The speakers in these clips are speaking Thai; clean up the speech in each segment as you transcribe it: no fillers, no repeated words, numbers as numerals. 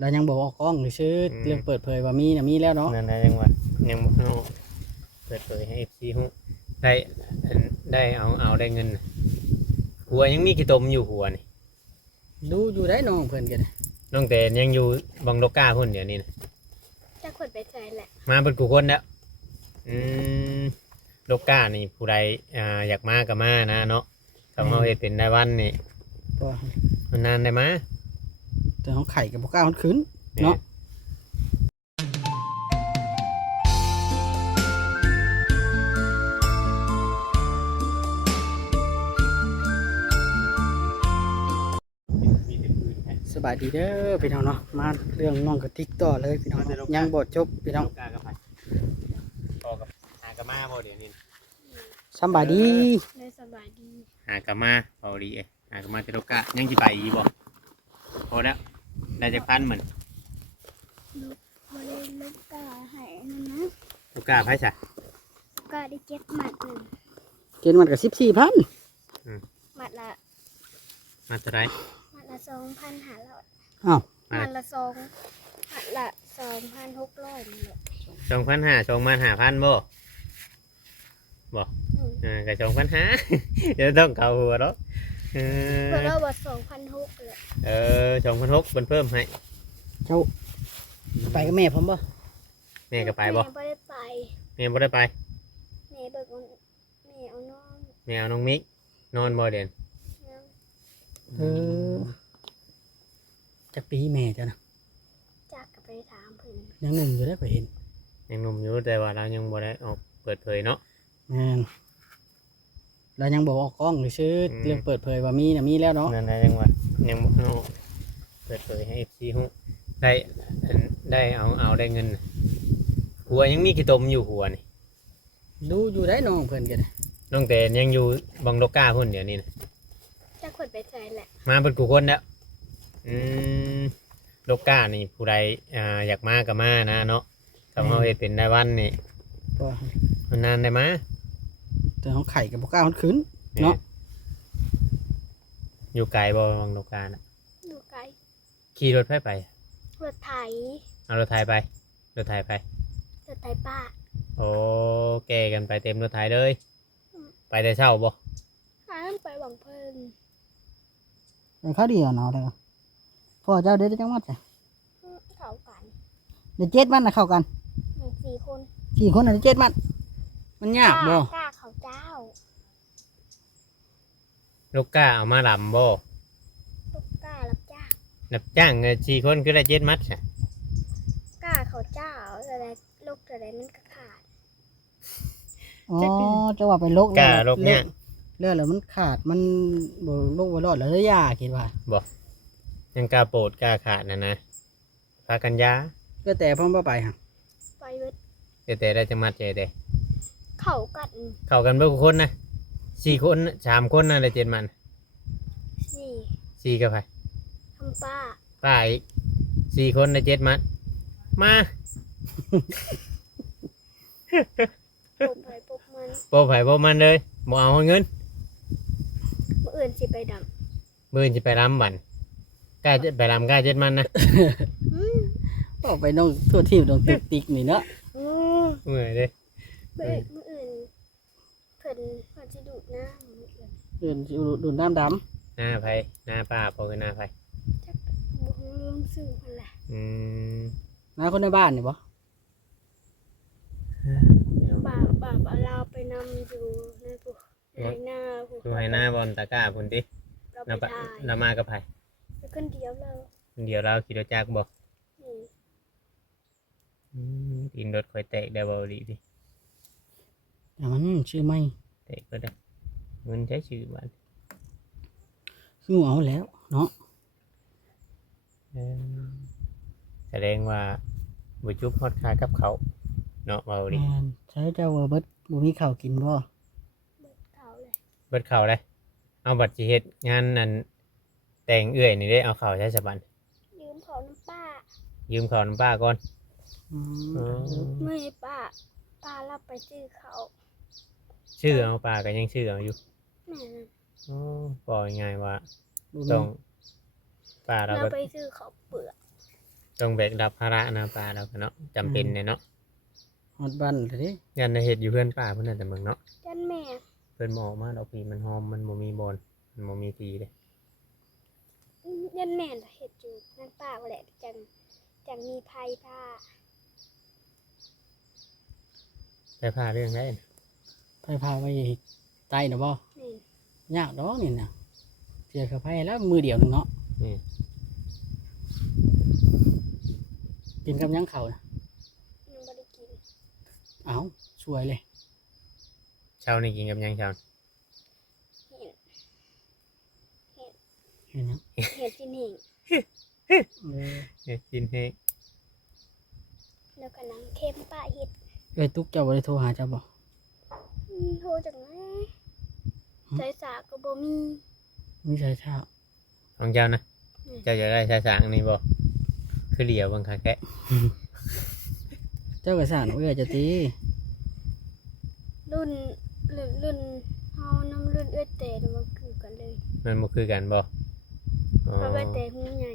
แล้วยังบอกออกกล้องหรือชื่อเรื่องเปิดเผยว่ามีน่ะมีแล้วเนาะนั่นนะยังว่ายังบ่เอาเปิดเผยให้ FC ฮู้ได้ได้เอาได้เงินน่ะหัวยังมีกี่ตมอยู่หัวนี่ ดูอยู่ได้น้องเพิ่นกัน น้องแต่ยังอยู่บังโลกาพุ่นเดี๋ยวนี้นะ จะขวดไปใส่แหละ มาเป็นกูคนแล้วอืมโลกานี่ผู้ใดอยากมาก็มานะเนาะทำเอาเฮ็ดเป็นได้วันนี่ ก็ มันนานได้มา แต่ของไข่กับบ่กล้ามันขึ้นเนาะสบายดีเด้อพี่น้องเนาะมาเรื่องน้องกระติกต่อเลยพี่น้องยังบ่จบพี่น้อง โลกากับไผพอกับหากะมาบ่เดี๋ยวนี้นะ สบายดี เลยสบายดี หากะมาพอดีหากะมาที่โลกายังสิไปอีกบ่พอแล้วได้จักพันเหมือน บริเวณลูกกาหายนั่นนะ โลกาไผซะ ลูกกาได้เจ็ดหมัดหนึ่ง เกณฑ์มันก็14,000 หมัดละ มาเท่าไหร่ หมัดละ2,500 อ้าว หมัดละหมัดละ2,600นี่แหละ 2,500 2,500บ่บ่ก็2,500 เดี๋ยวต้องเข้าหัวเนาะเพื่อเราว่า2,600เลย 2,600เพิ่มให้ เจ้าไปกับแม่ผมบ่ แม่ก็ไปบ่ แม่ไม่ได้ไป แม่บ่ได้ไป แม่เบิกแม่เอาน้อง แม่เอาน้องมิกนอนบ่เด่น ยัง เออจักปีแม่เจ้านะ จากกับไปถามเพิ่น ยังหนุ่มอยู่ได้ก็เห็น ยังหนุ่มอยู่แต่ว่าเรายังบ่ได้ออกเปิดเผยเนาะ แม่นแล้วยังบอกออกกล้องหรือชื่อเรื่องเปิดเผยว่ามีน่ะมีแล้วเนาะ นั่นนะยังว่ายังบ่เอาเปิดเผยให้ FC ฮู้ได้ได้เอาได้เงินน่ะหัวยังมีกี่ตมอยู่หัวนี่ ดูอยู่ได้น้องเพิ่นกัน น้องแต่ยังอยู่บังโลกาพุ่นเดี๋ยวนี้นะ จะขวดไปใส่แหละ มาเป็นกูคนแล้วอืมโลกานี่ผู้ใดอยากมาก็มานะเนาะทำเอาเฮ็ดเป็นได้วันนี่ ก็ มันนานได้มา แต่ของไข่กับบ่กล้ามันขึ้นเนาะ อยู่ไกลบ่บังโลกาน่ะ ดูไกล ขี่รถไป รถไถ เอารถไทยไปรถไทยไป รถไถป้า โอ้แกกันไปเต็มรถไทยเลยไปแต่เช้าบ่ หามไปหวังเพิ่น เป็นข้าวเดียวเนาะได้พ่อเจ้าเด้จังหวัดจ้ะ เขากัน เดี๋ยว7มันน่ะเข้ากัน มี4 คน 4คนน่ะได้7มันมันยากบ่ กล้าเขาเจ้า ลูกกาเอามาลำบ่ ลูกกล้ารับจ้าง นับจ้าง4 คนคือได้7 มัดใช่ กล้าเขาเจ้าอะไรลูกอะไรมันก็ขาด อ๋อจะว่าไปลก กาลกเนี่ย เลือดแล้วมันขาดมันบ่ลกบ่รอดแล้วยาคิดว่า ยังกาโปรดกาขาดนะพากันยา ก็แต่พ่อบ่ไปหั่น ไปเวท แต่ได้จะมัดใจเด้ เขากัด เข้ากันเบิ่คนนะ4 คน3 คนน่ะได้7 มัน สี่ 4กับไผ ทำป้า ป้าอีก4 คนได้7 มัดมา ปบไปปบมัน บ่ไผบ่มันเลยบ่เอาเงิน เมื่ออื่นสิไปด มื้อนี้สิไปรำบันกล้าจะไปรำกล้า7 มันนะ ำ ก็ไปน้องทั่วทีมน้องติ๊กติ๊กนี่เนาะ เมื่อยเด้ เมื่ออื่นเพิ่นจะดูดน้ำมื้ออื่น เดินสิดูดน้ำด หน้าไผหน้าป้าบ่คือหน้าไผ จักบุ้งเรื่องสื่อเพิ่นแหละ อืม ำน้าคนในบ้านนี่บ่ บ่าเราไปนำอยู่ในปุ๊ในหน้าปุ๊ ดูให้หน้าบอลตะกร้าพุ่นติ เราไป เรา ได้ เรามากับไผ แล้วคนเดียวเรา เดี๋ยวเราขี่รถจักรบ่ นี่ กินรถค่อยแตกได้บ่ดีดิ แต่มันชื่อไม่ แตกก็ได้เงินใช้ชื่อบ้าน คือเอาแล้วเนาะ เออแสดงว่าบุจุบฮอดคากับเขาเนาะเบาดิ แม่นใช้เจ้าว่าเบิดบ่มีข้าวกินบ่ เบิดเขาเลย เบิดเข่าเลยเอาบัตรสิเฮ็ดงานนั่นแต่งเอื้อยนี่ได้เอาเข่าใช้สบัน ยืมเขาน้ำป้า ยืมเข่าน้ำป้าก่อน อืม อ๋อ ไม่ให้ป้ารับไปซื้อเขา ชื่อเอาป้าก็ยังชื่อเอาอยู่ แม่นั่น อ๋อบอกง่ายๆว่า บ่มี ต้องป้าเรา เรา ก็ ไปซื้อเขาวเปลือก ต้องแบกรับภาระนะป้าเราก็เนาะจำเป็นเนี่ยเนาะ ฮอดบ้านเลยดิ ยันได้เฮ็ดอยู่เพื่อนป้าเพิ่นน่ะแต่เมืองเนาะ ยันแม่ เพิ่นบ่ออกมาดอกพีมันหอมมันบ่มีบอนมันบ่มีทีเด้ ยันแม่น่ะเฮ็ดอยู่นั่นป้าว่าแหละจังมีภัยผ้า แต่ผ้าเรื่องได้ ไปพาไปใต้นะบ่ นี่ ยากดอกนี่น่ะเสียกับไผแล้วมือเดียวหนึงเนาะ นี่ กินกับหยังเขาวน่ะ ยังบ่ได้กิน เอ้าสวยเลย เช้านี่กินกับหยังเช้า เห็น เห็นหยัง เห็ดจินหิ่ง เออ เฮ็ดกินให้ แล้วก็หนังเค็มป้าเห็ด เอ้ยตุ๊กเจ้าบ่ได้โทรหาเจ้าบ่ โทรจากไหนสายสาก็บ่มี มีสายชา ของเจ้านะเจ้าจะได้ชายสางนี่บ่คือเหลียวเบิ่งค่ะแกะ เจ้าก็สร้างเอ้ยจะตี รุ่นเฮาน้ำรุ่นเอื้อแต่แล้วมันคือกันเลย มันบ่คือกันบ่อ๋อ เพราะว่าแต่หูใหญ่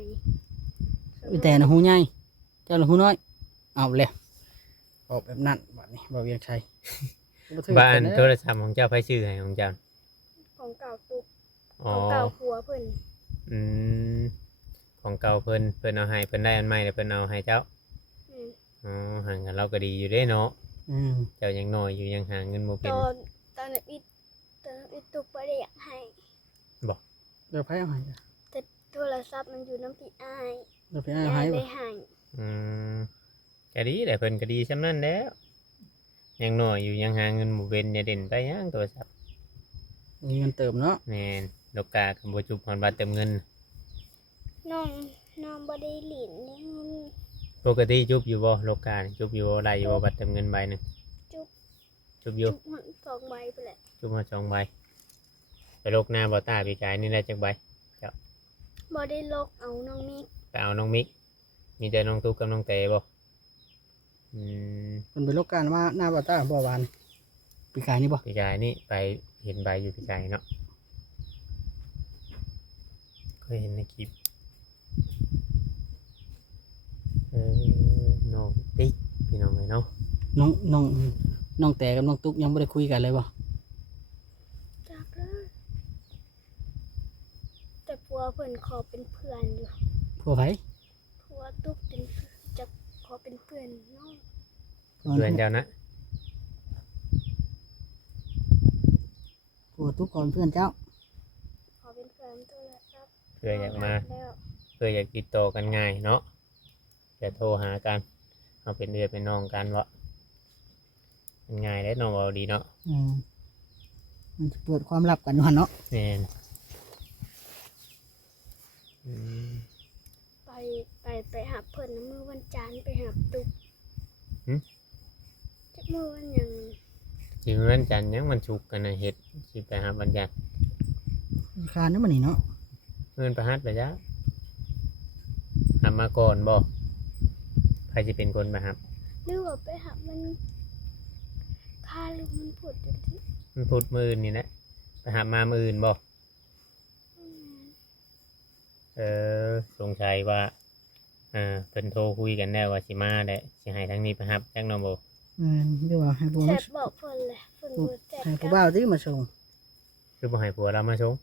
เอ้ยแต่น่ะหูใหญ่เจ้าน่ะหูน้อย เอาเลยออกแบบนั้นบัดนี้บ่เวียงชัยบ่ถือ บ้าน กั โท เด้ รศัพท์ของเจ้าไผชื่อให้ของเจ้า ของเก่าตุก อ๋ ข อ องเก่าผัวเพิ่น อืมของเก่าเพิ่นเอาให้เพิ่นได้อันใหม่แล้วเพิ่นเอาให้เจ้า อืม อ๋อห่างกันเราก็ดีอยู่เด้เนาะ อืม เจ้ายังน้อยอยู่ยังหาเงินบ่ ต เป็น อนนั้นอีตุกบ่ได้อยากให้ เดี๋ยวไผเอาให้ แต่โทรศัพท์มันอยู่น้ำพี่อ้าย เดี๋ยวไผเอาให้ ยาย บ่ ได้ให้ อืมก็ดีแหละเพิ่นก็ดีซำนั้นแหล้วยังน้อยอยู่ยังหาเงินบ่เป็นอย่าเด่นไปหยังโทรศัพท์ มีเงินเติมเนาะ แม่นดอกกากับบ่จุบฮอดบาทเติมเงิน น้องบ่ได้หลินนี่ ปกติจุบอยู่บ่โลกานี่จุบอยู่บ่ได้อยู่บ่บัตรเติมเงินใบหนึง จุบ จุบอยู่ สองใบไปแหละ จุบมา2ใบไปโลกหน้าบ่ตาพี่กายนี่ได้จักใบ บ่ได้ลกเอาน้องมิก ไปเอาน้องมิกมีแต่น้องตุ๊กกับน้องเตบ่อืม เพิ่นไปโลกการมาหน้าบ่ตาบ่หวานปีกายนี่บ่ พี่กายนี่ไปเห็นใบอยู่พี่กายเนาะเคยเห็นในคลิปน้องติ๊กพี่น้องเลยเนาะ น้องแต่กับน้องตุ๊กยังบ่ได้คุยกันเลยบ่ จักเลยแต่ผัวเพิ่นขอเป็นเพื่อนอยู่ ผัวไผ ผัวตุกเป็นจะขอเป็นเพื่อนน้อง เพื่อนเจ้านะ ผัวตุ๊กก่อนเพื่อนเจ้า ขอเป็นเพื่อนโทรศัพท์ เพื่ออยากมา แล้ว เพื่ออยากติดต่อกันง่ายเนาะจะโทรหากันเอาเป็นเดือนเป็นน้องกันวะมันง่ายและน้องเบาดีเนาะ มันจะเปิดความลับกันอยู่หั่นเนาะ แน่นอืม ไปหาเพิ่นนะมื้อวันจันทร์ไปหาตุกจักมื้อวันหยัง สิวันจันทร์ยังมันฉุกร์กันนะเฮ็ดสิไปหาบัญญัติ คานนั่นมันนี่เนาะ เงินประหัตไปจ้ะทำมาก่อนบ่ใครจะเป็นคนประหับ หรือว่าไปหามันค่าหรือมันพูดอยู่ที่ มันพูดมืออื่นนี่แหละไปหามามืออื่นบ่สงสัยว่าเพิ่นโทรคุยกันแล้วว่าสิมาแหละสิให้ทั้งนี้ประหับจังน้องบ่ เรียกว่าให้ผัว แช มา ทบอกเพิ่นแหละเพิ่นบ่แชท ให้ผู้ กับ บ่าวที่มาส่ง คือบ่ให้ผัวเรามาส่ง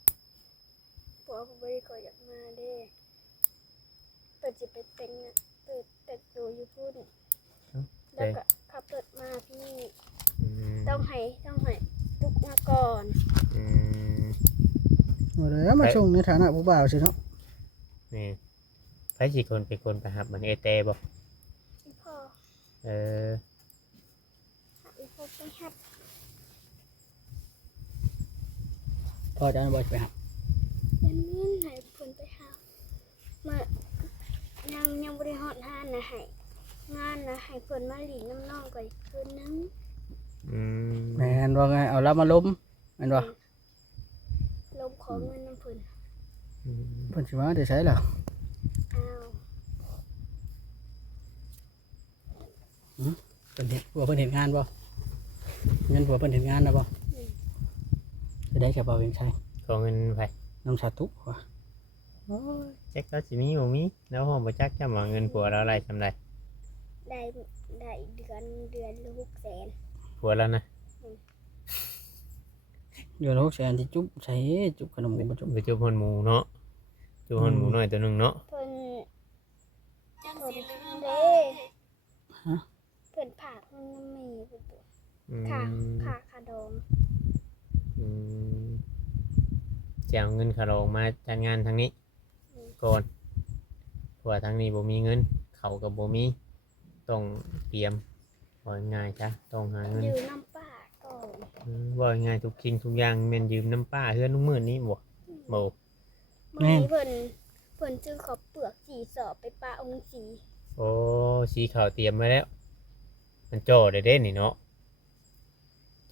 ผัวผมบ่ได้ขออยากมาเด้เปิดสิไปแต่งน่ะเปิดแต่งตัวอยู่พุ่นแล้วก็ขับรถมาพี่ อืม ต้องให้ตุกมาก่อน อืม เอาแล้วมาส่งในฐานะผู้บ่าวสิเนาะ นี่ใครสิคนเป็นคนประหับเหมือนเอเตบ่ อีพ่อ เออ อีพ่อไปหับ พอจะเอาบ่ไปหา ยันนี้ให้เพิ่นไปหามายังบ่ได้ฮอดหานนะให้งานนะให้เพิ่นมาหลีน้ำน้องก่อนคืนนึง อืม แม่นว่าไงเอาเรามาล้มแม่นบ่ ลมขอเงินน้ำเพิ่น อืม เพิ่นสิมาได้ใช้ล่ะ อ้าว เพิ่นเฮ็ดผัวเพิ่นเฮ็ดงานบ่เงินผัวเพิ่นเฮ็ดงานนะบ่จะได้แค่บ่เวียงชัย ขอเงินไป น้องชาตุว่ะ โอ้ย แจ็คก็สิมีบ่มีแล้วห้องบ่จักจำว่าเงินผัวเราอะไรจำได้ ได้เดือนละ600,000 ผัวแล้วนะ เดี๋ยวเราแสนที่จุ๊บใช้จุ๊บขนมบ่จุ๊บ ไปจุบฮอนหมูเนาะจุบฮอนหมูน้อยตัวหนึงเนาะ เพิ่นเด้ ฮะ เพิ่นผากเงินน้ำมีเพิ่นตัว อืม ค่าดอง อืมจะเอาเงินขาดองมาจัดงานทางนี้ก่อนเพราะว่าทางนี้บ่มีเงินเขาก็บ่มีต้องเตรียมว่าง่ายจ้ะต้องหาเงิน อยู่น้ำป้าก่อน ว่าง่ายทุกสิ่งทุกอย่างแม่นยืมน้ำป้าเฮือนทุกมื้อนี้บ่ มื้อนี้เพิ่นซื้อข้าวเปลือก4 สอบไปปาองค์สี โอ้สีขาวเตรียมไว้แล้ว มันจ่อได้เด้นี่เนาะ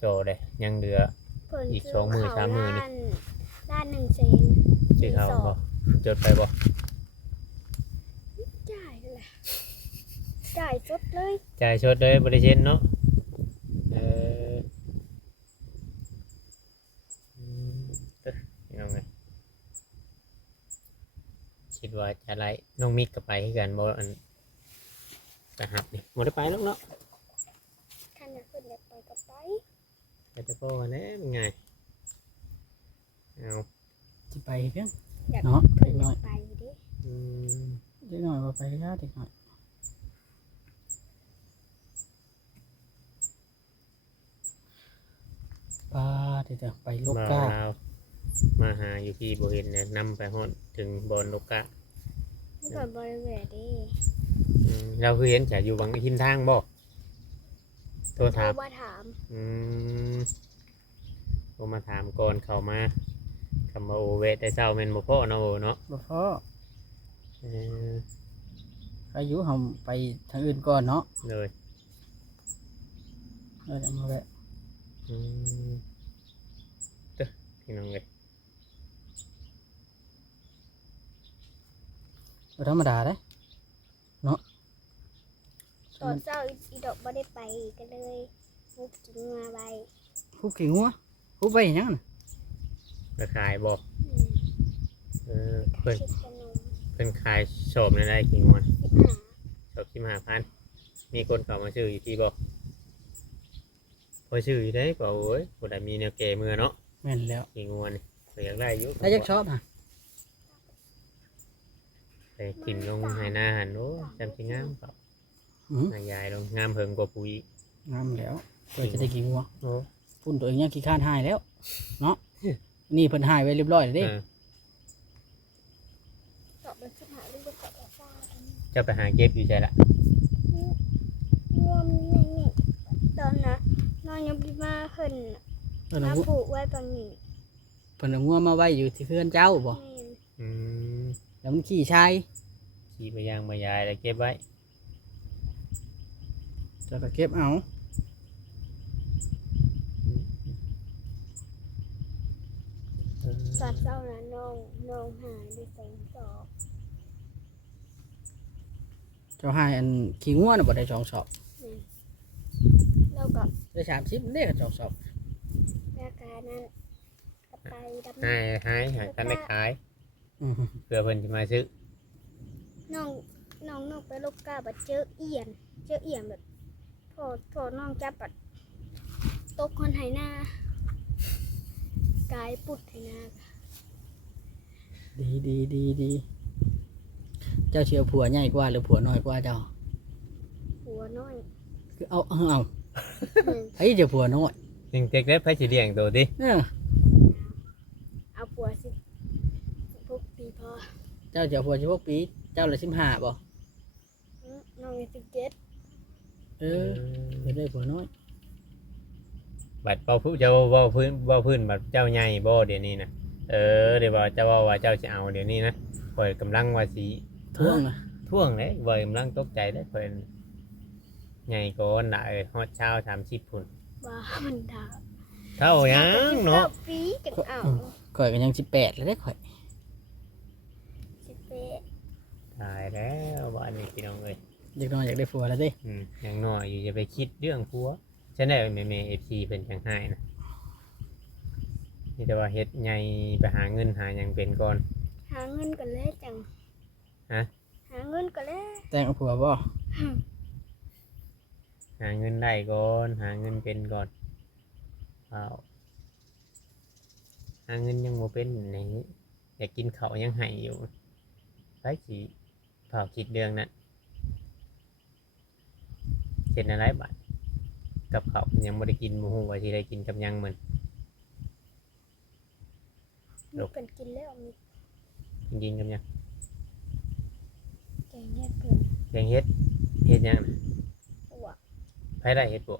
จ่อได้ยังเหลือ เพิ่น อีก ซื้ 2 มื้อ ข้าว 3 มื้อนี่ ล้าน1 เซน สีขาวบ่จดไปบ่ จ่ายนั่นแหละจ่ายสดเลย จ่ายชดเลยบ่ได้เช็นเนาะเออยังไงคิดว่าจะไล่น้องมิกกับไปคือกันบ่อันกระหับนี่บ่ได้ไปหรอกเนาะ คันอยากเพิ่นอยากไปก็ไป ไปแต่พ่อกันแน่เป็นไงเอา สิไปเพียง อยาก เนาะ เพิ่น เด็ก อ น้อย ยากไปเด้ อืม เด็กน้อยบ่ไปแล้วเด็กน้อยป้าเดี๋ยวไปลูก บ่าว ก้า ลาวมาหาอยู่ที่บ่เห็นเนี่ยนำไปฮอดถึงบอนโลกะ เมื่อก่อนบริเวณเด้ เราคือเห็นจะอยู่บางทิศทางบ่โทร โทร ถาม มาถาม อืมโทรมาถามก่อนเข้ามาคำว่าโอเวทได้เศร้าแม่นบ่พอเนาะโอเนาะ บ่พอ เออ อายุเฮาไปทางอื่นก่อนเนาะ เลย เออเอามาแวะ อืมเด้อพี่น้องเลย บ่ธรรมดาเด้ ตอนเช้าอีดอกบ่ได้ไปก็เลยมุกกินมาไว้ ผู้ขี่งัวผู้ไปหยังน่ะ ราขายบ่ อืม เออเพิ่น คิดขนม เพิ่นขายชอบในได้กี่งวด 15 ชอบ15,000มีคนเข้ามาซื้ออยู่ที่บ่พอซื้ออยู่ได้ก็โอ้ยบ่ได้มีแนวแก่มือเนาะ แม่นแล้ว กี่งวดนี่ก็อยากได้อยู่ ได้จักชอบฮะ ไปทิ่มลงให้หน้าหันโอ้จำสิงามเปล่า อือ หน้ายายลงงามเพิ่งกว่าปุ๋ย งามแล้วเพื่อจะได้กี่งัว โอ้ พุ่นตัวเองยังขี้ข้านหายแล้ว เนาะนี่เพิ่นหายไว้เรียบร้อยแล้วเด้ ดอกมัน15หรือว่าดอกละฟ้ากัน จะไปหาเก็บอยู่ใจละ รวมนี่ตอนน่ะนอนยังบ่มาเพิ่นน่ะ เพิ่น มา เอางัว ปลูกไว้ตอนนี้ เพิ่นเอางัวมาไว้อยู่ที่เพื่อนเจ้าบ่ แม่น อืม แล้วมันขี่ชาย ขี่ไปย่างมายายแล้วเก็บไว้ เจะก็เก็บเอา เออ ตอนเช้าน่ะน้องหายได้2 ศอก เจ้าหายอันขี่งัวน่ะบ่ได้2 สอบ แล้วก็ ได้30เด้ก็2 สอบ ราคานั้นก็ไปดำ ให้กันได้ขาย อือ เพื่อเพิ่นจะมาซื้อ น้องไปลูกกาบัดเจอเอียนแบบพอน้องจับบัดตกคนไหหน้ากายปุดไหหน้า ดีเจ้าเชื่อผัวใหญ่กว่าหรือผัวน้อยกว่าเจ้า หัวน้อย คือเอา หนึ่ง ไอ้เจ้าผัวน้อย จริงเด็กได้ไผสิเลี้ยงตัวติ เออ เอาผัว16 ปีพอ เจ้าผัว16 ปีเจ้าละ15บ่ น้อง17 เออเดี๋ยวได้ผัวน้อย บัดเป่าผู้เจ้าเว้าพื้นบัดเจ้าใหญ่บ่เดี๋ยวนี้นะเออเดี๋ยวว่าเจ้าว่าเจ้าสิเอาเดี๋ยวนี้นะข่อยกำลังว่าสิ ท่วงอ่ะ ท่วงเด้ข่อยกำลังตกใจเด้ข่อยใหญ่ก่อนน่ะฮอดเช้า30พุ่น ว่ามันดาว เท่าหยังเนาะ ปีกันเอา ข่อยก็ยัง18แล้วได้ข่อย 18 ตายแล้วบ้านนี้พี่น้องเอ้ย เด็กน้อยอยากได้ผัวแล้วเด้ ยังน้อยอยู่จะไปคิดเรื่องผัวฉันได้แม่ๆ FC เพิ่นจังให้นะนี่แต่ว่าเฮ็ดใหญ่ไปหาเงินหาหยังเป็นก่อน หาเงินก่อนแล้วจัง ฮะ หาเงินก่อนแล้ว แต่งเอาผัวบ่ หาเงินได้ก่อนหาเงินเป็นก่อนเอาหาเงินยังบ่เป็นไหนอยากกินข้าวยังให้อยู่ไปสิเผาคิดเรื่องนั้นเช่นอะไรบัดกับข้าวยังบ่ได้กินบ่ฮู้ว่าสิได้กินกับหยังมื้อ มีเป็นกินแล้วมี กินกับหยัง แกงแยกเพิ่น แกงเฮ็ดเฮ็ดหยังน่ะ ตัว ไผได้เฮ็ดบ่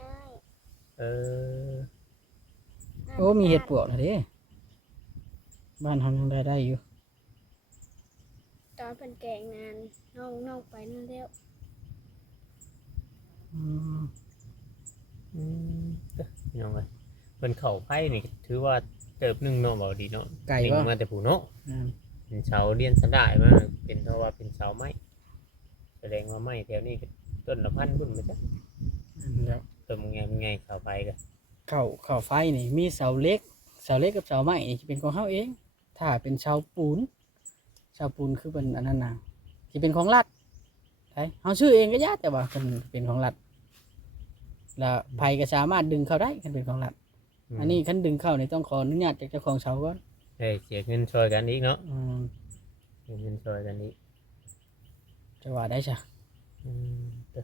อ้าย เออ โอ้มีเห็ดปวกนะเด้บ้านเฮายังได้อยู่ ตอนเป็นแกงนานน้องไปนั่นแล้ว อืม พี่น้องเอ้ยเพิ่นเข้าไผนี่ถือว่าเติบหนึงเนาะบ่ดีเนาะ ไก่ เด็ก บ่ มาแต่ผู้เนาะ อ่า เป็นเสาเรียนสะได้มาเป็นเพราะว่าเป็นเสาไม้แสดงว่าไม้แถวนี้ก็ต้นละพันบุ่นมาจ้ะ แล้ว ต้นมันไงเสาไฟกัน เข้าไฟนี่มีเสาเล็กกับเสาไม้นี่สิเป็นของเฮาเอง ถ้าเป็นเสาปูนคือเป็นอันนั้นน่ะสิเป็นของรัฐไผเฮาซื้อเองก็ยากแต่ว่าเพิ่นเป็นของรัฐแล้วไผก็สามารถดึงเข้าได้คันเป็นของรัฐอันนี้คันดึงเข้านี่ต้องขออนุญาตจากเจ้าของเสาก่อน เฮ้ยเสียเงินช่วยกันอีกเนาะ อืม เสียเงินช่วยกันอีก จะว่าได้จ้ะ อืมเด้อ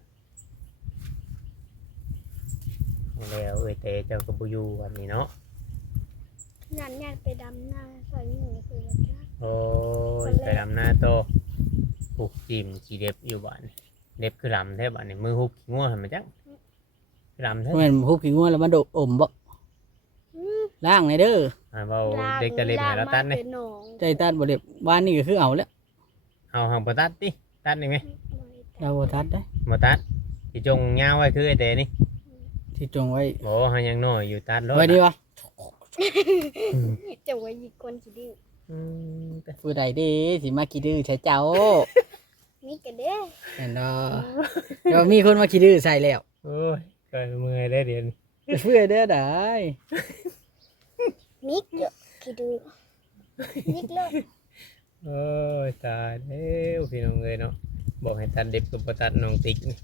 เอาแล้วเอ้ยเตเจ้าก็บ่อยู่วันนี้เนาะ นั่นอยากไปดำนาใส่หมูคือว่าจ้า โอ้ยไปดำหน้าโตปลูกจิ้มขี้เด็บอยู่บ้านเด็บคือลำแท้บ้านนี่มือฮุบขี้งัวหั่นมาจังคือลำแท้ แม่นฮุบขี้งัวแล้วมันโดดอมบ่ล้างเลยเด้อ เว้าเด็กตะเล็บให้เราตัดนี่ เป็นหนอง ใจตัดบ่เด็บบ้านนี่ก็คือเอาแล้ว เอาหังบ่ตัดติตัดได้ไหม เราบ่ตัดได้ บ่ตัดสิจงยาวไว้คือไอ้เตนี่ ที่จงไว้ โอ้เฮายังน้อยอยู่ตัดรถ ไว้ดีวะ จะไว้ยีกคนสิดื้อ อืม ผู้ใดเด้สิมาขี้ดื้อใช้เจ้า มีกันเด้ เห็นดอเดี๋ยวมีคนมาขี้ดื้อใส่แล้ว โอ้ยก็เมื่อยได้เดือน เพื่อเด้อได้ มิกเยอะคือดื้อมิกเลิก โอ้ยตายแล้วพี่น้องเอ้ยเนาะบอกให้ตัดเด็บก็บ่ตัดน้องติ๊กนี่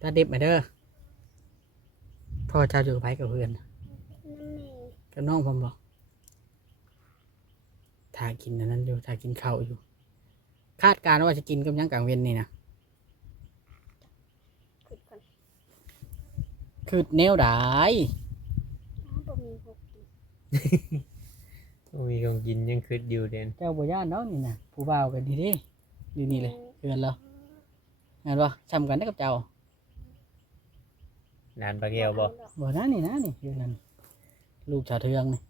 ถ้าเด็บมาเด้อพ่อเจ้าอยู่กับไผกับเพื่อน นั่นแม่ กับน้องผมบอกถ้ากินอันนั้นอยู่ถ้ากินข้าวอยู่ คาดการณ์ว่าจะกินกับหยังกลางเวียนนี่นะ ขุดก่อน คือแนวใด อ้าวบ่มีหกปี โอ้ยของกินยังคิดอยู่เด่น เจ้าบ่ย่านเนาะนี่นะผู้บ่าวกันดีเดิอยู่นี่เลยเพื่อนเราเห็นบ่ซ้ำกันได้กับเจ้า นานปลาแก้วบ่ บ่นะนี่นะนี่อยู่นั่นลูกชาวเทืองนี่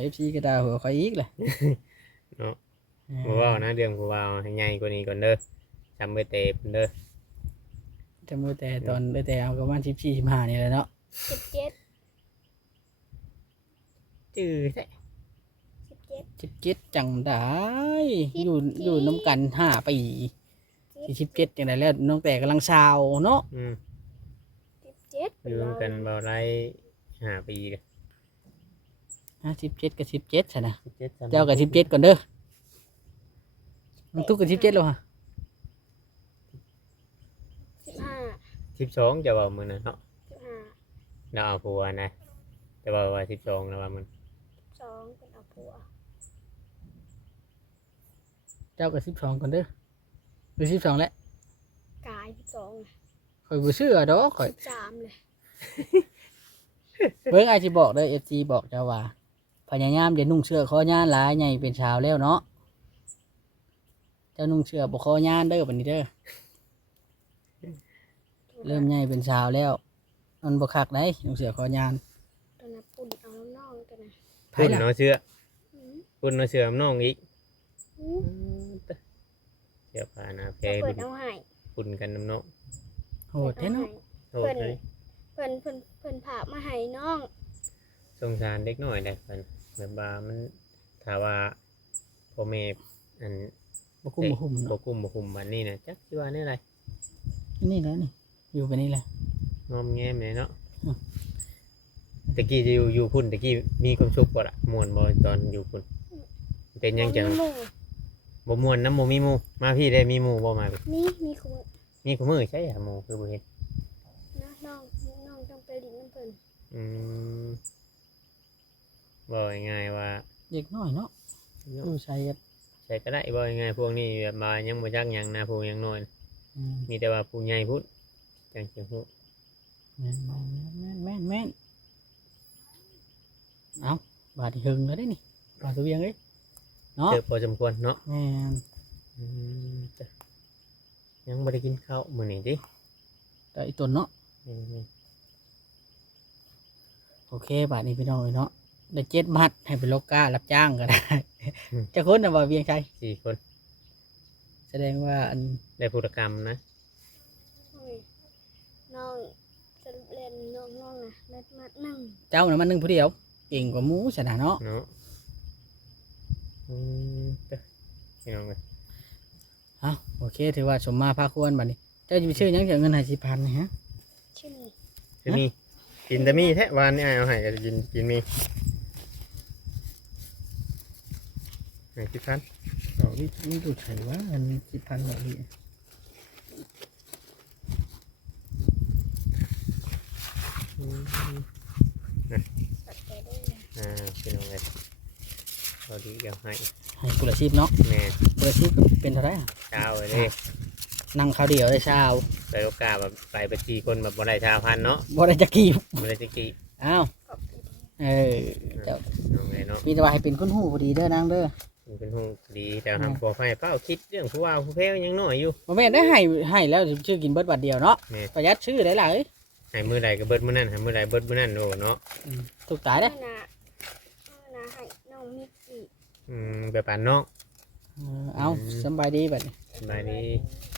เอฟซีก็ด่าหัวคอยอีกเลย เนาะบ่เว้านะเรื่องผู้ว่าให้ใหญ่กว่านี้ก่อนเด้อจำไว้เตะเพิ่นเด้อ จะมือแต่ตอนได้แต่เอาประมาณ14-15นี่แหละเนาะ 17 จื้อแท้ 17 17จังได้ สิบ อยู่ สี่ อยู่น้ำกัน5 ปีที่17จังไดแล้วน้องแต่กำลังสาวเนาะ อืม 17 อยู่กันบ่ได้5 ปีเด้อ 17กับ17ใช่นะ 17 เจ้ากับ17ก่อนเด้อน้องตุ๊กกับ17แล้วฮะ 15 12จะว่ามื้อนั้นเนาะ 15 เราเอาผัวนะจะว่า12แล้วว่ามัน 2เป็นเอาผัว เจ้ากับ12ก่อนเด้อหรือ12แล้ว กาย12 ข่อยบ่เชื่อดอกข่อย 13เลย เบิ่งอ้ายสิบอกเด้อ FC บอกเจ้าว่าพยายามอย่านุ่งเสื้อคอยานหลายใหญ่เป็นชาวแล้วเนาะเจ้านุ่งเสื้อบ่คอยานเด้อบัดนี้เด้อเริ่มใหญ่เป็นชาวแล้วมันบ่คักได้นุ่งเสื้อคอยาน ตัวน่ะปุ่นเอาน้องตัวน่ะ ไผ ปุ่น ล่ะ เนาะเชื่อ อืม ปุ่นเนาะเชื่อน้องอีก อืม เดี๋ยวพานาแพ เปิ บุ ด ญ เอาให้ ปุ่นกันน้ำเนาะ โหดแท้เนาะ โทษเลย เพิ่นผากมาให้น้อง สงสารเด็กน้อยได้เพิ่นแบบว่ามันถ้าว่าพ่อแม่อัน บ่คุ้มบ่หุ่ม บ่ เนาะ กุ้มบ่คุมบัดนี้นะจักสิว่าแนี่อะไร นี่แหละนี่อยู่ไปนี่แหละ งอมแงมเลยเนาะ ตะกี้จะอยู่พุ่นตะกี้มีความสุขบ่ล่ะม่วนบ่ตอนอยู่พุ่นเป็นหยังจัง มีหมู่ บ่ม่วนน้ำบ่มีหมู่มาพี่ได้มีหมู่บ่มาพี่ มีคุ มีคู่มือใช่หะหมู่คือบ่เห็น นะน้องต้องไปดินน้ำเพิ่น อืมบ่ง่ายๆว่า เด็กน้อยเนาะอยู่ใส่กัน ใช่ก็ได้บ่ง่ายๆพวกนี้แบบมายังบ่จักหยังนะพวกยังน้อย อืม มีแต่ว่าผู้ใหญ่พูดจังสิฮู้ แม่นเอาบาดที่หึงแล้วได้นี่บาดตัวเวียงเอ้ยเนาะ เจอพอสมควรเนาะ แม่น อืมจ้ะยังบ่ได้กินข้าวมื้อนี้ติ แต่อีตัวเนาะ อืม โอเคบาดนี้พี่น้องเอ้ยเนาะได้7 มัดให้เป็นโลการับจ้างก็ได้ จะคนน่ะบ่เวียงชัย 4คน แสดงว่าอัน ได้พุทธกรรมนะ โอ้ยน้องจะเล่นน้องนะเล็ดมัดหนึ่ง เจ้าน่ะมันหนึงผู้เดียวเก่งกว่าหมูซะนะเนาะ เนาะอืมจ้ะพี่น้องเอ้ย เอาโอเคถือว่าสมมาพาควรบัดนี้เจ้าจะไปชื่อหยังเกี่ยวเงิน50,000นี่ฮะ ชื่อนี้ คือมีกินแต่มีแท้วานนี่อ้ายเอาให้ก็กินมีให้คิดพัน อ๋อนี่ดูใช่ว่าเงิน10,000แบบนี้ อืม ตัดใจได้ พี่น้องเอ้ยเราดีก็ให้ ให้กุละชีพเนาะ แม่ กุละชีพก็เป็นเท่าไหร่อะ เช้าเลยเด้ นั่งข้าวเดียวได้เช้า ไปโอกาสแบบไป4คนแบบบ่ได้ชาวพันเนาะ บ่ได้จักกีบ บ่ได้จักกี้ อ้าว ขอบคุณ เออเจ้า น้องเอ้ยเนาะ มีแต่ว่าให้เป็นคนหูพอดีเด้อนางเด้อ เป็นห้องดีแต่ทำบ่ให้เป้าคิดเรื่องผู้ว่าผู้แพ้ยังน้อยอยู่ บ่แม่นได้ให้แล้วชื่อกินเบิดบัดเดียวเนาะ แม่ ประหยัดชื่อได้หลาย ให้มื้อใดก็เบิดมื้อนั้นให้มื้อใดเบิดมื้อนั้นโอ้เนาะ ถูกตายเด้อ นาให้น้องมิกอีก แบบปานน้อง เอาสำบายดีบัดนี้ สบายดี ส